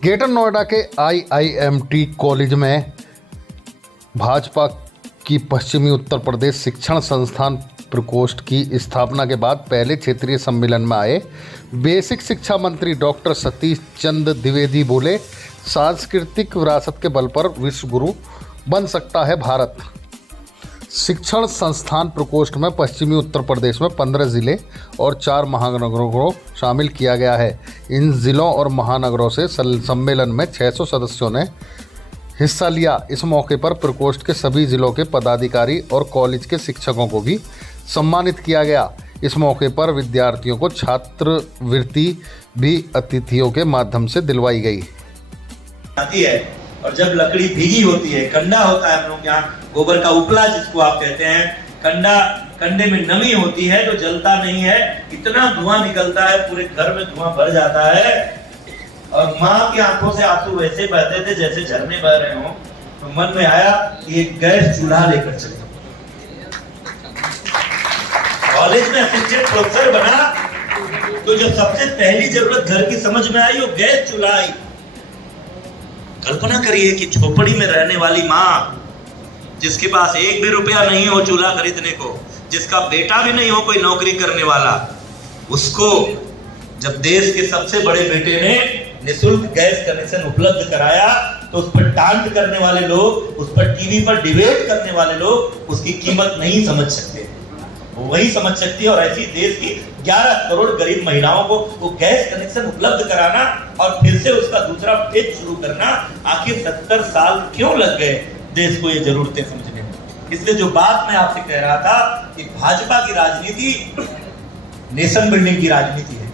Greater Noida के IIMT college में भाजपा की पश्चिमी उत्तर प्रदेश शिक्षण संस्थान प्रकोष्ठ की स्थापना के बाद पहले क्षेत्रीय सम्मेलन में आए बेसिक शिक्षा मंत्री डॉक्टर सतीश चंद्र द्विवेदी बोले, सांस्कृतिक विरासत के बल पर विश्व गुरु बन सकता है भारत। शिक्षण संस्थान प्रकोष्ठ में पश्चिमी उत्तर प्रदेश में 15 ज़िले और 4 महानगरों को शामिल किया गया है। इन ज़िलों और महानगरों से सम्मेलन में 600 सदस्यों ने हिस्सा लिया। इस मौके पर प्रकोष्ठ के सभी ज़िलों के पदाधिकारी और कॉलेज के शिक्षकों को भी सम्मानित किया गया। इस मौके पर विद्यार्थियों को छात्रवृत्ति भी अतिथियों के माध्यम से दिलवाई गई। आती है और जब लकड़ी भीगी होती है, कंडा होता है हम लोग यहाँ गोबर का उपला जिसको आप कहते हैं, कंडे में नमी होती है तो जलता नहीं है, इतना धुआं निकलता है, पूरे घर में धुआं भर जाता है। और माँ की आंखों से आंसू वैसे बहते थे जैसे झरने बह रहे हो। तो मन में आया कि एक गैस चूल्हा लेकर चलो। कॉलेज में असिस्टेंट प्रोफेसर बना तो जो सबसे पहली जरूरत घर की समझ में आई वो गैस चूल्हा आई। कल्पना करिए कि झोपड़ी में रहने वाली माँ जिसके पास एक भी रुपया नहीं हो चूल्हा खरीदने को, जिसका बेटा भी नहीं हो कोई नौकरी करने वाला, उसको जब देश के सबसे बड़े बेटे ने निःशुल्क गैस कनेक्शन उपलब्ध कराया तो उस पर टांट करने वाले लोग, उस पर टीवी पर डिबेट करने वाले लोग उसकी कीमत नहीं समझ सकते। वही समझ सकती है। और ऐसी देश की 11 करोड़ गरीब महिलाओं को वो गैस कनेक्शन उपलब्ध कराना और फिर से उसका दूसरा फेज शुरू करना, आखिर 70 साल क्यों लग गए देश को ये जरूरतें समझने में। इसलिए जो बात मैं आपसे कह रहा था कि भाजपा की राजनीति नेशन बिल्डिंग की राजनीति है,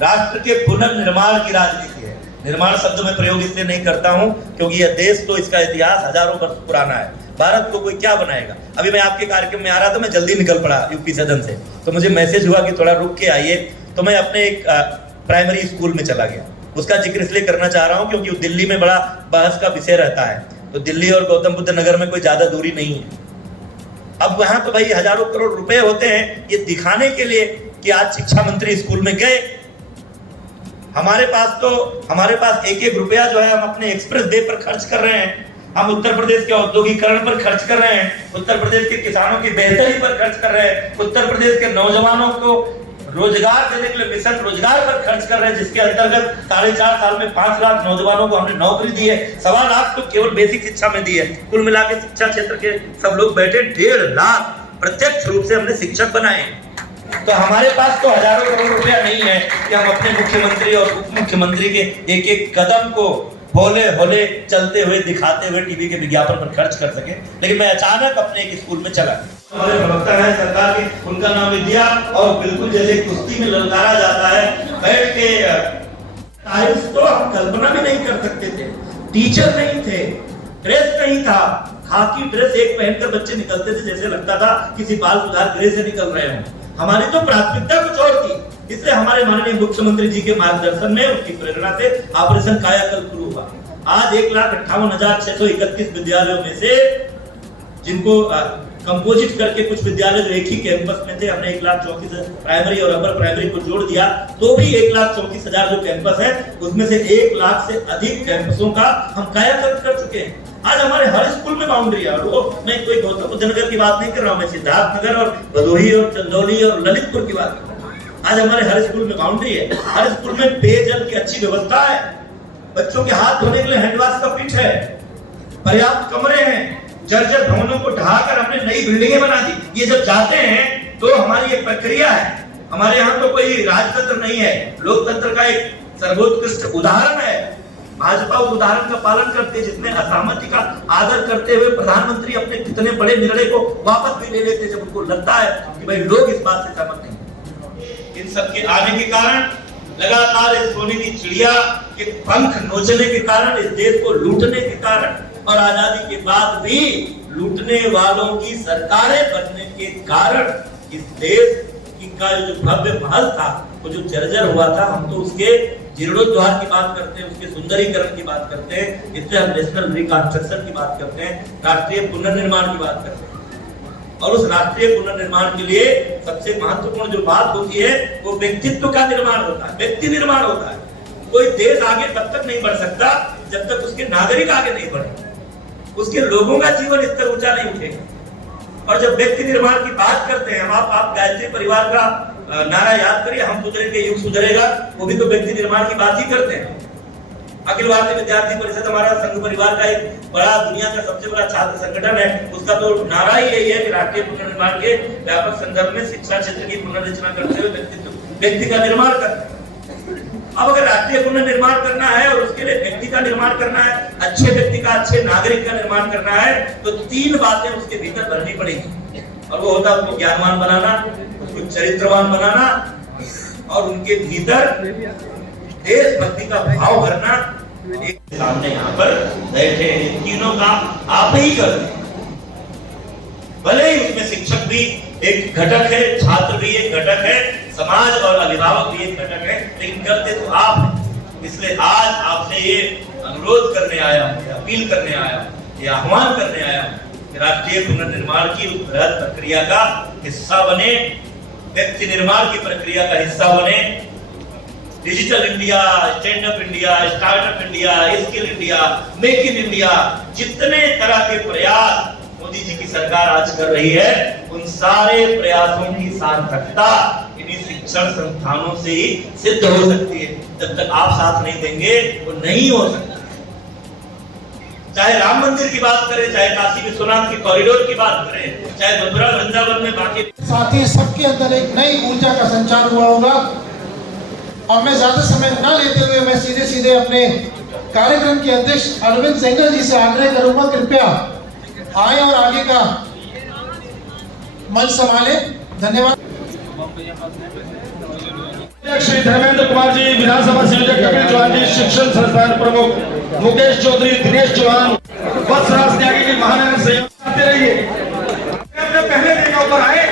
राष्ट्र के पुनर्निर्माण की राजनीति है। निर्माण शब्द में प्रयोग इसलिए नहीं करता हूं क्योंकि यह देश तो इसका इतिहास हजारों वर्ष पुराना है। भारत को कोई क्या बनाएगा। अभी मैं आपके कार्यक्रम में आ रहा था, मैं जल्दी निकल पड़ा यूपी सदन से, तो मुझे मैसेज हुआ कि थोड़ा रुक के आइए, तो मैं अपने एक प्राइमरी स्कूल में चला गया। उसका जिक्र इसलिए करना चाह रहा हूं क्योंकि दिल्ली में बड़ा बहस का विषय रहता है। तो दिल्ली और गौतम बुद्ध नगर में कोई ज्यादा दूरी नहीं है। अब वहां तो भाई हजारों करोड़ रुपए होते हैं ये दिखाने के लिए कि आज शिक्षा मंत्री स्कूल में गए। हमारे पास एक एक रुपया जो है हम अपने एक्सप्रेस वे पर खर्च कर रहे हैं, हम उत्तर प्रदेश के औद्योगिकरण पर खर्च कर रहे हैं, उत्तर प्रदेश के किसानों की बेहतरी पर खर्च कर रहे हैं, उत्तर प्रदेश के नौजवानों को रोजगार देने के लिए मिशन रोजगार पर खर्च कर रहे हैं, जिसके अंतर्गत 4.5 साल में 5 लाख नौजवानों को हमने नौकरी दी है। 1.25 लाख तो केवल बेसिक शिक्षा में दी है। कुल मिला के शिक्षा क्षेत्र के सब लोग बैठे 1.5 लाख प्रत्यक्ष रूप से हमने शिक्षक बनाए। तो हमारे पास तो हजारों करोड़ रुपया नहीं है कि हम अपने मुख्यमंत्री और उप मुख्यमंत्री के एक एक कदम को होले होले चलते हुए दिखाते हुए टीवी के विज्ञापन पर खर्च कर सके। लेकिन मैं अचानक अपने एक स्कूल में चला, हमारे प्रवक्ता है सरकार के, उनका नाम विद्या, और बिल्कुल जैसे कुश्ती में ललकारा जाता है बैठ के टाइल्स तो हम कल्पना भी नहीं कर सकते थे। टीचर नहीं थे, ड्रेस नहीं था, खाकी ड्रेस एक पहनकर बच्चे निकलते थे जैसे लगता था किसी बाल सुधार गृह से निकल रहे हों। हमारी तो प्राथमिकता कुछ और थी। इसलिए हमारे माननीय मुख्यमंत्री जी के मार्गदर्शन में, उनकी प्रेरणा से ऑपरेशन कायाकल्प शुरू हुआ। आज 1,58,631 विद्यालयों में से जिनको कंपोजिट करके कुछ विद्यालय जो एक ही कैंपस में थे, हमने 1,34,000 प्राइमरी और अपर प्राइमरी को जोड़ दिया तो भी 1,34,000 जो कैंपस है उसमें से 1 लाख से अधिक कैंपसों का हम कायाकल्प कर चुके हैं। आज हमारे हर स्कूल में बाउंड्री है। और वो मैं कोई गौतम बुद्ध नगर की बात नहीं कर रहा हूँ, मैं सिद्धार्थ नगर और भदोही और चंदौली और ललितपुर की बात कर रहा हूँ। आज हमारे हर स्कूल में बाउंड्री है, हर स्कूल में पेयजल की अच्छी व्यवस्था है, बच्चों के हाथ धोने के लिए हैंडवाश का पिट है, पर्याप्त कमरे हैं, जर्जर भवनों को ढहाकर हमने नई बिल्डिंगें बना दी। ये जब जाते हैं तो हमारी एक प्रक्रिया है। हमारे यहाँ तो कोई राजतंत्र नहीं है, लोकतंत्र का एक सर्वोत्कृष्ट उदाहरण है। भाजपा उस उदाहरण का पालन करते हैं जिसमें असहमति का आदर करते हुए प्रधानमंत्री अपने कितने बड़े निर्णय को वापस भी ले लेते जब उनको लगता है कि भाई लोग इस बात से सहमत नहीं। इन सबके आने के कारण, लगातार इस सोने की चिड़िया के पंख नोचने के कारण, इस देश को लूटने के कारण और आजादी के बाद भी लूटने वालों की सरकारें बनने के कारण इस देश का जो भव्य महल था वो जो जर्जर हुआ था, हम तो उसके जीर्णोद्धार की बात करते हैं, उसके सुंदरीकरण की बात करते हैं, इसलिए हम नेशनल रिकंस्ट्रक्शन की बात करते हैं, राष्ट्रीय पुनर्निर्माण की बात करते हैं। और उस राष्ट्रीय पुनर्निर्माण के लिए सबसे महत्वपूर्ण जो बात होती है वो व्यक्तित्व का निर्माण होता है, व्यक्ति निर्माण होता है। कोई देश आगे तब तक नहीं बढ़ सकता जब तक उसके नागरिक आगे नहीं बढ़े, उसके लोगों का जीवन स्तर ऊंचा नहीं उठेगा। और जब व्यक्ति निर्माण की बात करते हैं, आप गायत्री परिवार का नारा याद करिए, हम सुधरेंगे युग सुधरेगा, वो भी तो व्यक्ति निर्माण की बात ही करते हैं। अखिल भारतीय विद्यार्थी परिषद हमारा संघ परिवार का एक बड़ा, दुनिया का सबसे बड़ा छात्र संगठन है, उसका तो नारा ही यही है कि राष्ट्रीय पुनर्निर्माण के व्यापक संदर्भ में शिक्षा क्षेत्र की पुनर्रचना करते हुए व्यक्ति का निर्माण करते हैं। अब अगर राष्ट्रीय पुनर्निर्माण करना है और उसके लिए व्यक्ति का निर्माण करना है, अच्छे व्यक्ति का, अच्छे नागरिक का निर्माण करना है, तो 3 बातें उसके भीतर भरनी पड़ेगी। और वो होता है उसको ज्ञानवान बनाना, उसको चरित्रवान बनाना और उनके भीतर देशभक्ति का भाव भरना। एक सामने यहाँ पर बैठे इन तीनों का आप ही कर, भले ही उसमें शिक्षक भी एक घटक है, छात्र भी एक घटक है, समाज और अभिभावक भी एक घटक है, लेकिन करते तो आप हैं। इसलिए आज आपसे ये अनुरोध करने आया हूँ, अपील करने आया हूँ, ये आह्वान करने आया हूँ कि राष्ट्रीय पुनर्निर्माण की बृहद प्रक्रिया का हिस्सा बने, व्यक्ति निर्माण की प्रक्रिया का हिस्सा बने। Digital India, stand up India, startup India, skill India, make in India, जितने तरह के प्रयास मोदी जी की सरकार आज कर रही है, उन सारे प्रयासों की सार्थकता इन्हीं शिक्षण संस्थानों से ही सिद्ध हो सकती है। जब तक आप साथ नहीं देंगे वो नहीं हो सकता। चाहे राम मंदिर की बात करें, चाहे काशी विश्वनाथ की कॉरिडोर की बात करें, चाहे मथुरा वृंदावन में बाकी, साथ ही सबके अंदर एक नई ऊर्जा का संचार हुआ होगा। और मैं ज्यादा समय न लेते हुए मैं सीधे अपने कार्यक्रम के अध्यक्ष अरविंद सेंगर जी से आग्रह करूंगा, कृपया आए और आगे का मंच संभाले। धन्यवाद। श्री धर्मेंद्र कुमार जी, विधानसभा संयोजक कपिल चौहान जी, शिक्षण संस्थान प्रमुख मुकेश चौधरी, दिनेश चौहान, वत्सराज त्यागी जी, महानगर संयोजक आते रहिए। अपने पहले दिन के ऊपर आए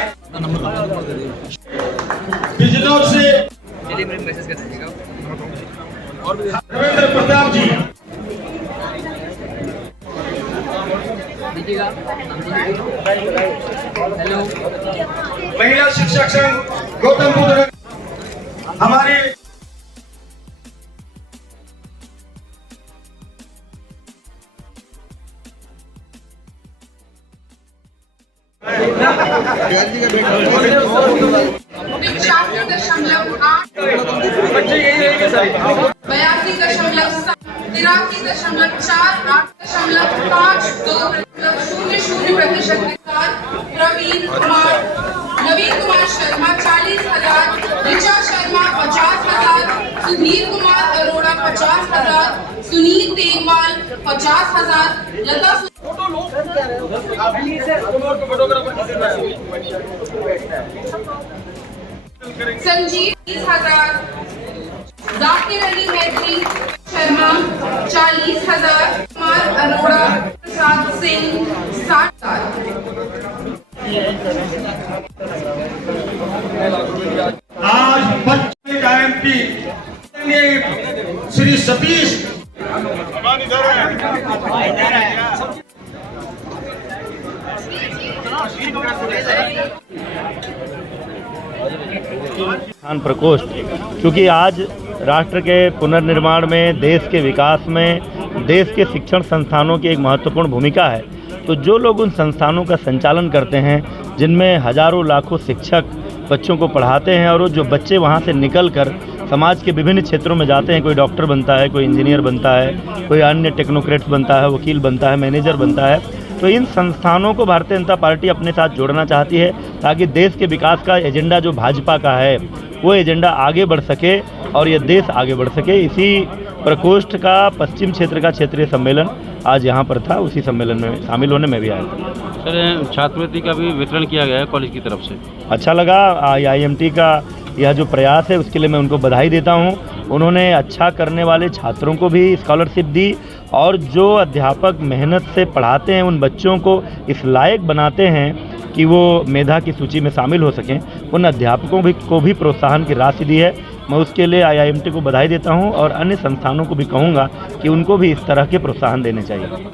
बिजनौर से मैसेज कर दीजिएगा। रविंद्र प्रताप जी, दीजिएगा। हेलो, महिला शिक्षक संघ गौतम बुद्ध नगर, हमारे प्रवीण कुमार, नवीन कुमार शर्मा 40,000, ऋचा शर्मा 50,000, सुधीर कुमार अरोड़ा 50,000, सुनील तेगवाल 50,000, लता संजीव 30,000, जाकिर अली मैत्री शर्मा 40,000, कुमार अरोड़ा, प्रसाद सिंह 60,000। आज 25 IMT श्री सतीश प्रकोष्ठ, क्योंकि आज राष्ट्र के पुनर्निर्माण में, देश के विकास में, देश के शिक्षण संस्थानों की एक महत्वपूर्ण भूमिका है। तो जो लोग उन संस्थानों का संचालन करते हैं, जिनमें हजारों लाखों शिक्षक बच्चों को पढ़ाते हैं, और जो बच्चे वहाँ से निकलकर समाज के विभिन्न क्षेत्रों में जाते हैं, कोई डॉक्टर बनता है, कोई इंजीनियर बनता है, कोई अन्य टेक्नोक्रेट्स बनता है, वकील बनता है, मैनेजर बनता है, तो इन संस्थानों को भारतीय जनता पार्टी अपने साथ जोड़ना चाहती है, ताकि देश के विकास का एजेंडा जो भाजपा का है वो एजेंडा आगे बढ़ सके और ये देश आगे बढ़ सके। इसी प्रकोष्ठ का पश्चिम क्षेत्र का क्षेत्रीय सम्मेलन आज यहाँ पर था, उसी सम्मेलन में शामिल होने में भी आया था। सर, छात्रवृत्ति का भी वितरण किया गया है कॉलेज की तरफ से, अच्छा लगा। IIMT का यह जो प्रयास है उसके लिए मैं उनको बधाई देता हूँ। उन्होंने अच्छा करने वाले छात्रों को भी स्कॉलरशिप दी, और जो अध्यापक मेहनत से पढ़ाते हैं, उन बच्चों को इस लायक बनाते हैं कि वो मेधा की सूची में शामिल हो सकें, उन अध्यापकों को भी प्रोत्साहन की राशि दी है। मैं उसके लिए IIMT को बधाई देता हूं, और अन्य संस्थानों को भी कहूंगा कि उनको भी इस तरह के प्रोत्साहन देने चाहिए।